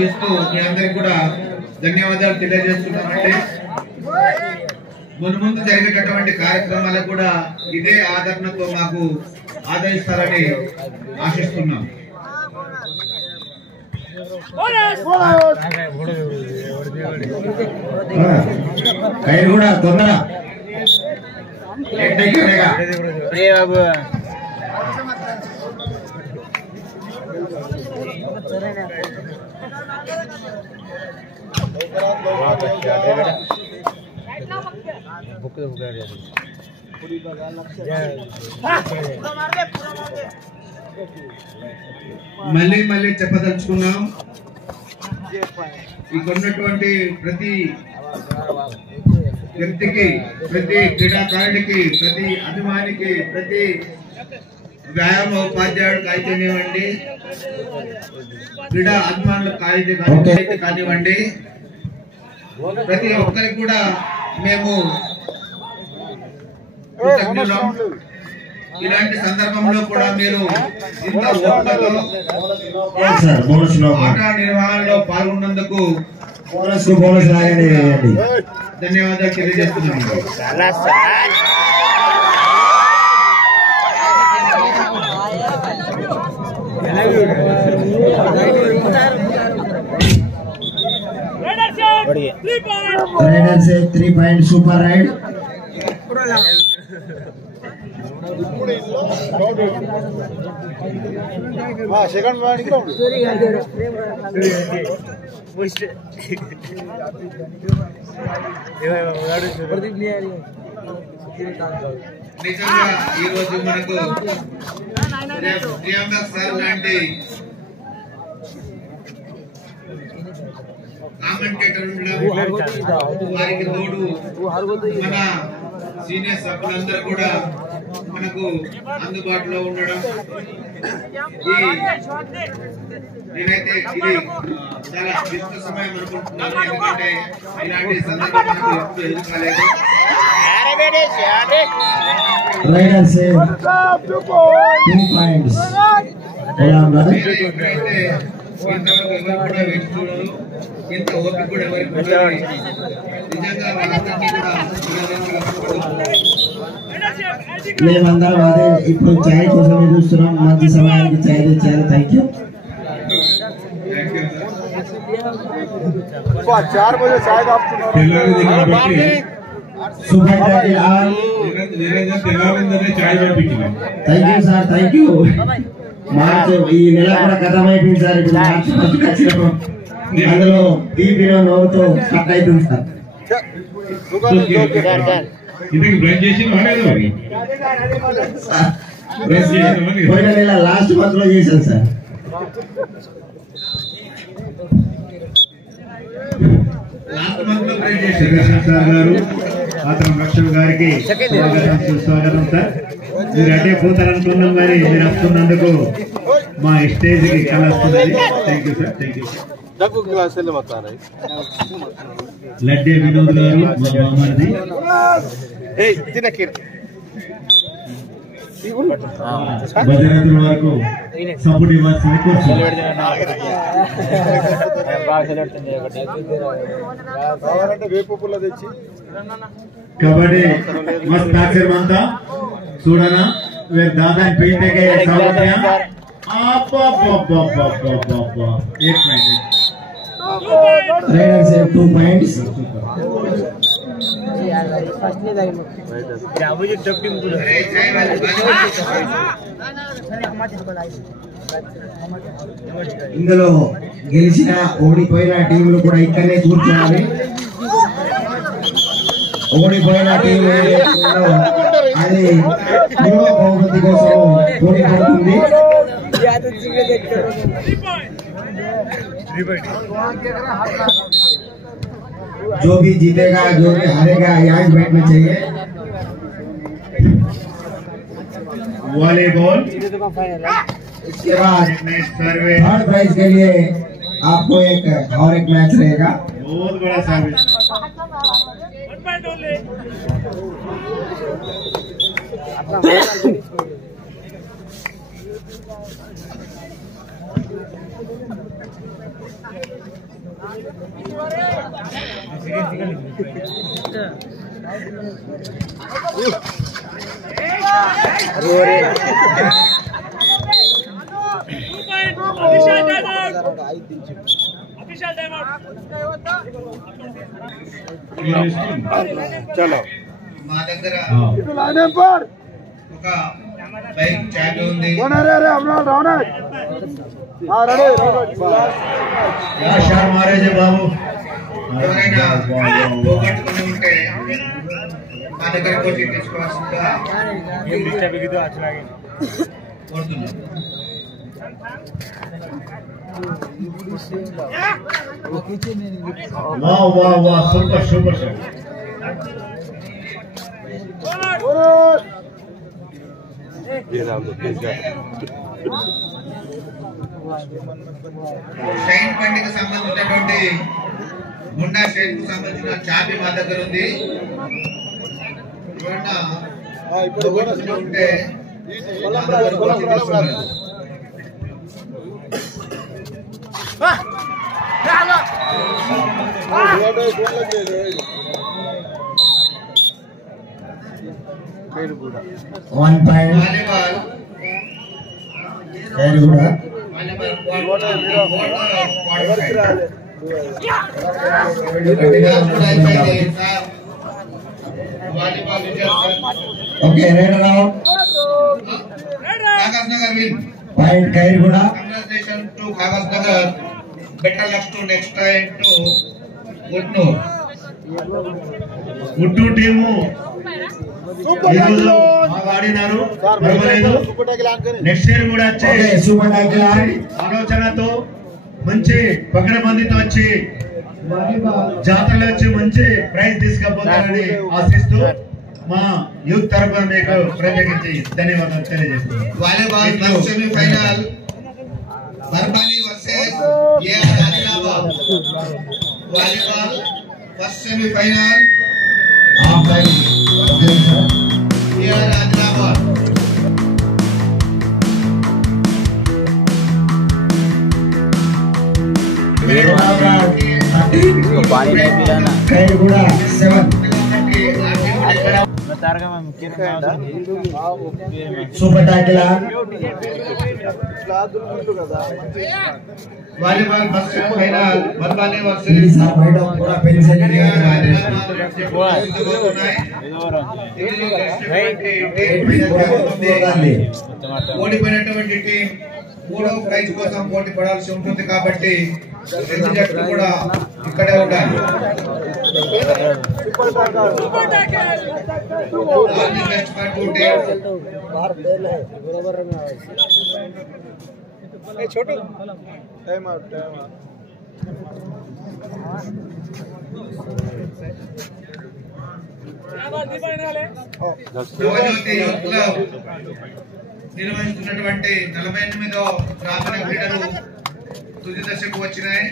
భావిస్తూ మీ అందరికి కూడా ధన్యవాదాలు తెలియజేస్తున్నామంటే ముందు జరిగేటటువంటి కార్యక్రమాలకు కూడా ఇదే ఆదరణతో మాకు ఆదరిస్తారని ఆశిస్తున్నాం. కూడా తొందర మళ్ళీ చెప్పదలుచుకున్నాం. ఇక్కడ ఉన్నటువంటి ప్రతి వ్యక్తికి, ప్రతి క్రీడాకారుడికి, ప్రతి అభిమానికి, ప్రతి వ్యాయామ ఉపాధ్యాయుడు కానివ్వండి, క్రీడా అభిమానులు కానివ్వండి, ప్రతి ఒక్కరికి కూడా మేము కృతజ్ఞులం. ఇలాంటి సందర్భంలో కూడా మీరు ఇంత ఓపికతో ఆట నిర్వహణలో పాల్గొన్నందుకు ధన్యవాదాలు తెలియజేస్తున్నాను. రైడర్ से 3 पॉइंट सुपर राइड. सेकंड నిజంగా ఈ రోజు మనకు సార్ లాంటి కామెంటేటర్ ఉండడం, వారికి తోడు మన సీనియర్ సభ్యులందరూ కూడా మనకు అందుబాటులో ఉండడం, నేనైతే ఇది చాలా క్లిష్ట సమయం అనుకుంటున్నాను. ఎందుకంటే ఇలాంటి సందర్భం మనకు ఎప్పుడు ఎదుర్కోలేదు. రైడర్ से 2 पॉइंट्स. ఎప్పుడైతే ఇంతవరకు ఎవరు కూడా వేచి చూడరు, ఇంత ఓపిక కూడా ఎవరికి ఉండదు. నిజంగా వాళ్ళందరినీ కూడా మేమందరం అదే ఇప్పుడు ఛాయ్ కోసమే చూస్తున్నాం. మంచి సమయానికి ఛాయ్ తెచ్చారు. Thank you. 4 बजे चाय super thank you sir, thank you. March ఈ నెల కూడా కథం అయిపోయింది సార్. ఇప్పుడు మార్చి వచ్చినప్పుడు అందులో టీవీలో నవ్వుతో స్టార్ట్ అవుతుంది సార్. పోయిన నెల లాస్ట్ మంత్ లో చేశాను సార్. సార్ గారు, మాత్రం లక్ష్మణ్ గారికి స్వాగతం సార్. మీరు అటే పోతారనుకున్నాం కానీ మీరు వస్తున్నందుకు మా స్టేజ్ కి కళ వస్తున్నది. Thank you sir, thank you. Ladde Vinod garu మా మామది. భద్రాద్రి వరకు సపోర్ట్ ఇవ్వాల్సింది కోరుతున్నాను. కబడ్డీ మస్త్ టాక్సర్ అంతా చూడనా వేరు దాదాపు పీటకే సామర్థ్యం. రైడర్ से 2 पॉइंट्स. ఇందులో గెలిచిన ఓడిపోయిన టీంలు కూడా ఇక్కడనే కూర్చోవాలి. ఓడిపోయిన టీం అది యువ బహుమతి కోసం పోటీ పడుతుంది. जो भी जीतेगा, जो भी हारेगा, यहाँ बैठना चाहिए. वॉलीबॉल इसके बाद थर्ड प्राइज के लिए आपको एक और एक मैच रहेगा. बहुत बड़ा सर्विस. चलो మా దగ్గర इधर लाने पर ఒక బైక్ చాబీ ఉంది. कौन है रे अपना रौनक हां रेडी क्या शार मारे जे बाबू ఎవరైనా పోగొట్టుకుని ఉంటే మా దగ్గరకు వచ్చి తీసుకోవాల్సిందిగా కోరుతున్నాను. वाह वाह वाह सुपर सुपर सर షైన్ బండికి సంబంధించినటువంటి గుండా షైన్ కు సంబంధించిన చాబీ మా దగ్గర ఉంది. ఎవరైనా పోగొట్టుకుని ఉంటే మా దగ్గరకు వచ్చి తీసుకోవాలి. One point volleyball Khairguda volleyball okay red round Kagaz Nagar win. Point Khairguda Congratulations to Kagas Nagar. Better luck to next time to Gudnur. గుట్టు టీము ఈరోజు బాగా ఆడినారు పర్వాలేదు. सुपर टैकल ऑन करें నెక్స్ట్ ఇయర్ కూడా వచ్చి ओके सुपर टाइगर ఆలోచనతో మంచి పకడబందీతో వచ్చి జాతరలో వచ్చి మంచి ప్రైజ్ తీసుకపోతారని ఆశిస్తూ మా యూత్ తరఫున మీకు ప్రత్యేకించి ధన్యవాదాలు తెలియజేస్తున్నాను. Volleyball first semi-final. Barbani versus AR Adilabad. Volleyball first semi-final. Half time AR Adilabad. खैरगुड़ा 7 super tiger Volleyball first semi-final. Barbani ఇది versus సార్ బయట కూడా పెళ్లి AR సెంటర్ ఓడిపోయినటువంటి టీం మూడో ప్రైజ్ కోసం పోటీ పడాల్సి ఉంటుంది కాబట్టి రెండు జట్లు కూడా ఇక్కడే ఉండాలి. All the best for two teams. Chhotu time out Yuva Jyothi youth club నిర్వహిస్తున్నటువంటి 48వ ప్రాంతీయ క్రీడలు తుది దశకు వచ్చినాయి.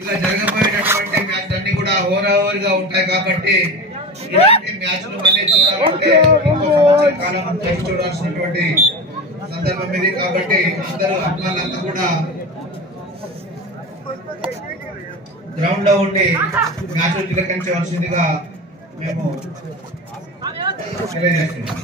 ఇక జరగబోయేటటువంటి మ్యాచ్ అన్ని కూడా ఓవరాల్గా ఉంటాయి కాబట్టి ఇలాంటి మ్యాచ్లు మళ్ళీ చూడాలంటే ఇంకో సంవత్సర కాలం కలిసి చూడాల్సినటువంటి సందర్భం ఇది. కాబట్టి అందరూ అభిమానులంతా కూడా గ్రౌండ్ లో ఉండి మ్యాచ్ తిలకించవలసిందిగా మేము తెలియజేస్తున్నాం.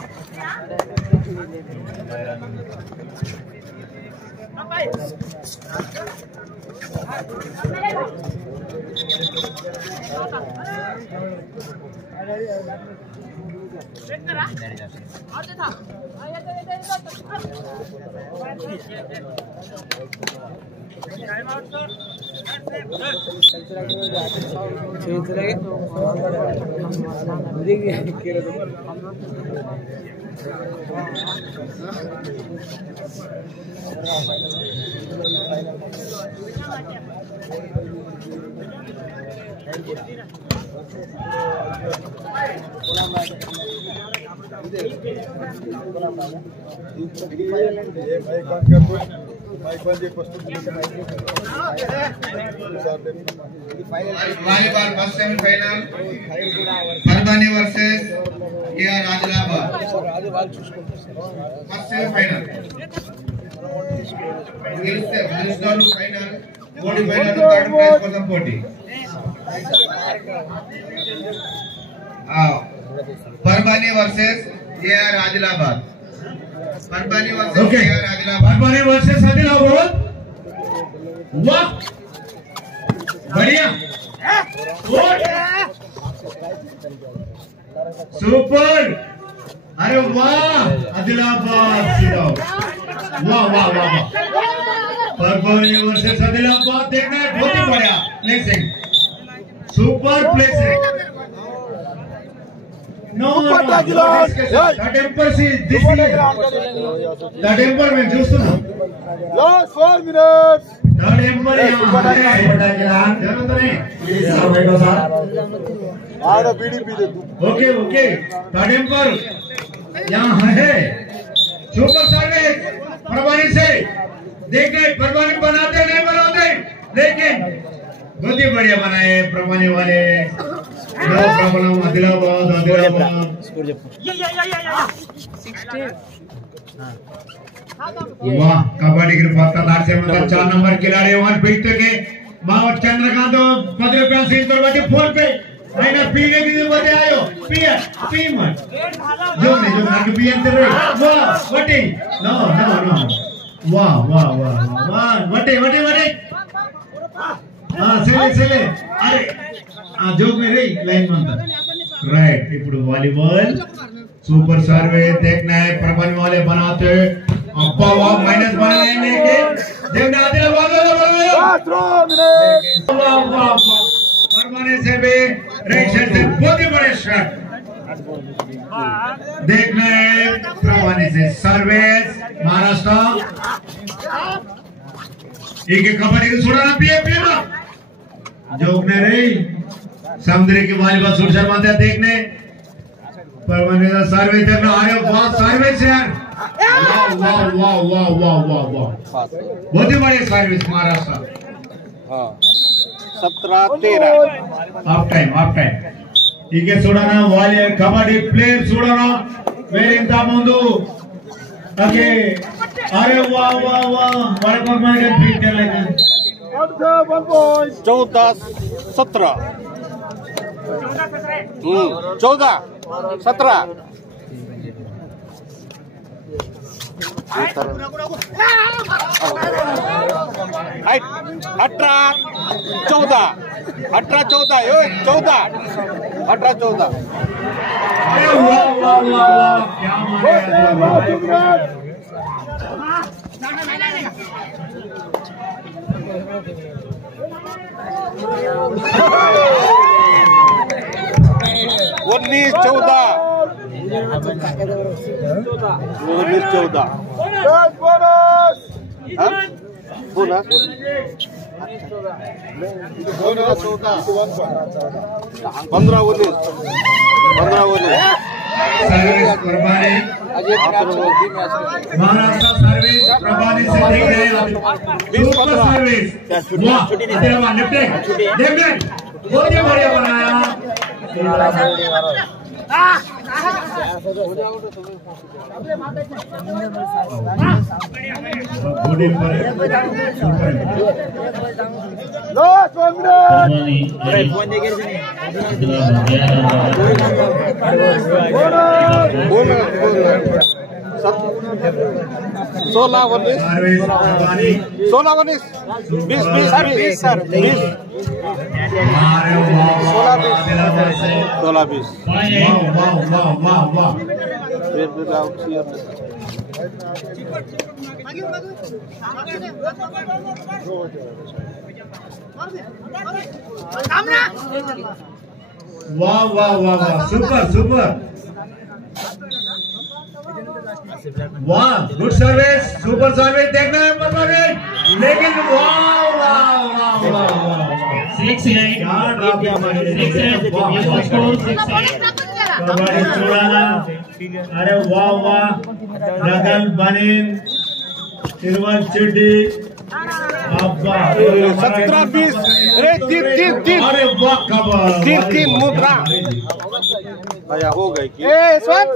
Volleyball first semifinal Parbhani versus AR Adilabad first semifinal గెలిచిన వాళ్ళు ఫైనల్, ఓడిపోయిన వాళ్ళు థర్డ్ ప్రైజ్ కోసం పోటీ. Parbhani versus AR Adilabad. Parbhani versus AR Adilabad. Parbhani versus Adilabad. वाह, बढ़िया, सुपर. अरे वाह, आदिलाबाद सीधा. वाह वाह वाह. परबानी वर्सेस आदिलाबाद देखना है, बहुत ही बढ़िया placing, super placing. No, the temper this the temper में చూస్తున్నా. Last 4 minutes. The temper आड़ा बीड़ी पी दे तू. ओके ओके, the temper यहाँ है. सुपर सर्विस परवानी से देखे, परवानी बनाते नहीं बनाते, लेकिन बहुत ही बढ़िया बनाए परवानी वाले. No problem. आदिलाबाद आदिलाबाद. वाह, कबड्डी की पत्ता से मतलब 4 नंबर खिलाड़ी वन फीट के मावट चंद्रकांत पदरे पे सीन पर बैठे फोन पे मैंने पीने की बजे आयो पिया पी मत जो नाक पियन ते रे. वाह वटी. No no no. वाह वाह वाह वाह. वटी वटी वटी. हां सेले अरे जोग में रे लाइन मंता राइट. ఇప్పుడు వాలీబాల్ सुपर सर्विस देखना है, परवानी वाले बनाते. अब्बा वाह, माइनस बनाने के देखना आदिलाबाद Last 3 minutes. वाह वाह वाह. परवानी से भी रिएक्शन से बहुत ही बड़े शॉट देखना है. परवानी से सर्विस महाराष्ट्र. एक कबड्डी को छोड़ना पिए पिए जोगने रे. समुद्री की वालीबाल सुर शर्मा देखने. परवानी का सर्विस देखना. अरे वाह सर्विस यार. वाह वाह वाह वाह वाह वाह वाह. बहुत ही बड़े सर्विस महाराष्ट्र. 17-13. हाफ टाइम ಈಗ చూడనా వాలీ కబడ్డీ ప్లేయర్ చూడనా వేరింత ముందు ఓకే. అరే వాహ్ వాహ్ వాహ్, వరకు మనకి ఫీట్ చేయలేదు. 1 point. 14-17. 14-17. 18-14. अरे वाह वाह वाह वाह, क्या मारा. उन्नीस 14. Last bonus. Bonus 15-19. Service Parwani Maharashtra service Parwani से देख रहे हैं. Super service. वाह, आदिलाबाद निपटे देखने बहुत ही बढ़िया बनाया. Last 1 minute. सोलह 19. सर्विस परवानी 16-19. 20. अरे वाह 16-20. वाह वाह वाह वाह वाह. वाह वाह वाह वाह, सुपर सुपर. वाह, गुड सर्विस, सुपर सर्विस देखना है परवानी. लेकिन वाह वाह वाह वाह वाह. 6-8 कबड्डी చూడాలా. अरे वाह वाह. रगल बनीन तिरुवल चिड्डी. अब्बा 17-20. अरे 3. अरे वाह कबड्डी 3 मुद्रा. आया हो गई कि Hey, Swan.